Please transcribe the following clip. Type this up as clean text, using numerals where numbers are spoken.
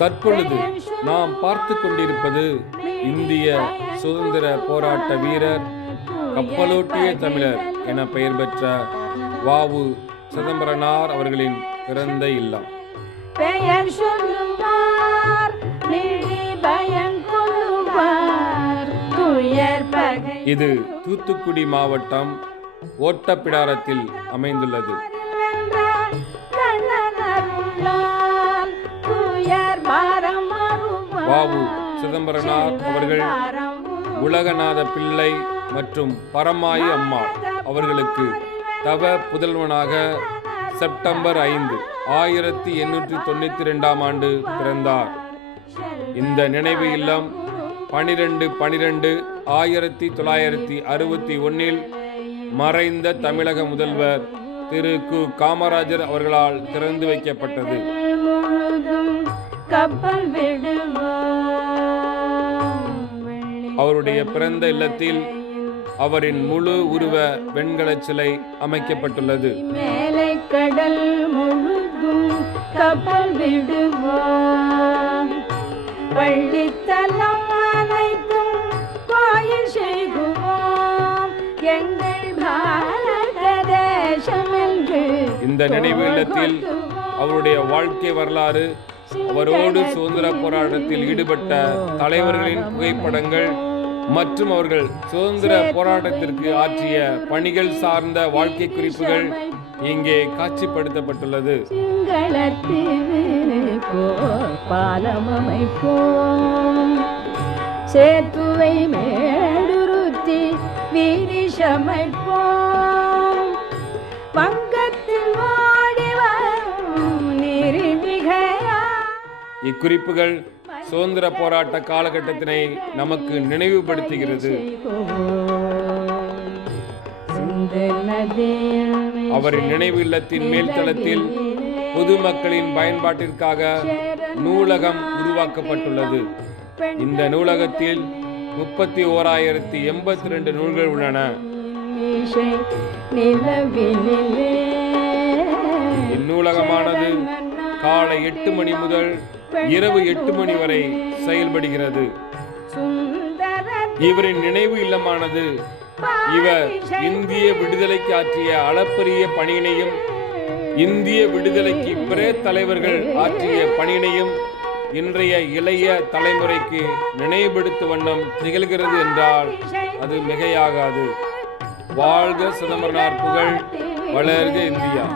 தற்பொழுது நாம் பார்த்து கொண்டிருப்பது இந்திய சுதந்திர போராட்ட வீரர், கப்பலோட்டிய தமிழர் என பெயர் பெற்ற வ.உ. சிதம்பரனார் அவர்களின் பிறந்த இல்லம். பெயர் சொல்லுவார் இது தூத்துக்குடி மாவட்டம் ஓட்டப்பிடாரத்தில் அமைந்துள்ளது. வ.உ. சிதம்பரனார் அவர்கள் உலகநாத பிள்ளை மற்றும் பரமாயி அம்மா அவர்களுக்கு தவ புதல்வனாக செப்டம்பர் 5, 1892 ஆண்டு பிறந்தார். இந்த நினைவு இல்லம் 12/12/1961 மறைந்த தமிழக முதல்வர் திரு கு. காமராஜர் அவர்களால் திறந்து வைக்கப்பட்டது. அவருடைய பிறந்த இல்லத்தில் அவரின் முழு உருவ வெண்கல சிலை அமைக்கப்பட்டுள்ளது. மேலை கடல் முழுதும் கப்பல் விடுவோம், பள்ளித்தலம் அனைத்தும் கோயில் செய்குவோம், எங்கள் பாரத தேசம் என்று. இந்த நினைவு இல்லத்தில் அவருடைய வாழ்க்கை வரலாறு, அவரோடு சுதந்திர போராட்டத்தில் ஈடுபட்ட தலைவர்களின் புகைப்படங்கள் மற்றும் அவர்கள் சுதந்திர போராட்டத்திற்கு ஆற்றிய பணிகள் சார்ந்த வாழ்க்கை குறிப்புகள் இங்கே காட்சிப்படுத்தப்பட்டுள்ளது. சேத்துவை மேடுருத்தி வீரிசமைப்போம், பங்கத்தில் ஓடி வரும் நீரிமிகையா. இக்குறிப்புகள் சுதந்திர போராட்ட காலகட்டத்தினை நமக்கு நினைவுபடுத்துகிறது. அவரின் நினைவு இல்லத்தின் மேல்தளத்தில் பொதுமக்களின் பயன்பாட்டிற்காக நூலகம் உருவாக்கப்பட்டுள்ளது. இந்த நூலகத்தில் 31,082 நூல்கள் உள்ளன. இந்நூலகமானது காலை 8 மணி முதல் இரவு 8 மணி வரை செயல்படுகிறது. இவரின் நினைவு இல்லமானது இவர் இந்திய விடுதலைக்கு ஆற்றிய அளப்பரிய பணியினையும், இந்திய விடுதலைக்கு பிற தலைவர்கள் ஆற்றிய பணியினையும் இன்றைய இளைய தலைமுறைக்கு நினைவுபடுத்தும் வண்ணம் திகழ்கிறது என்றால் அது மிகையாகாது. வாழ்க சிதம்பரனார் புகழ், வளர்க இந்தியா.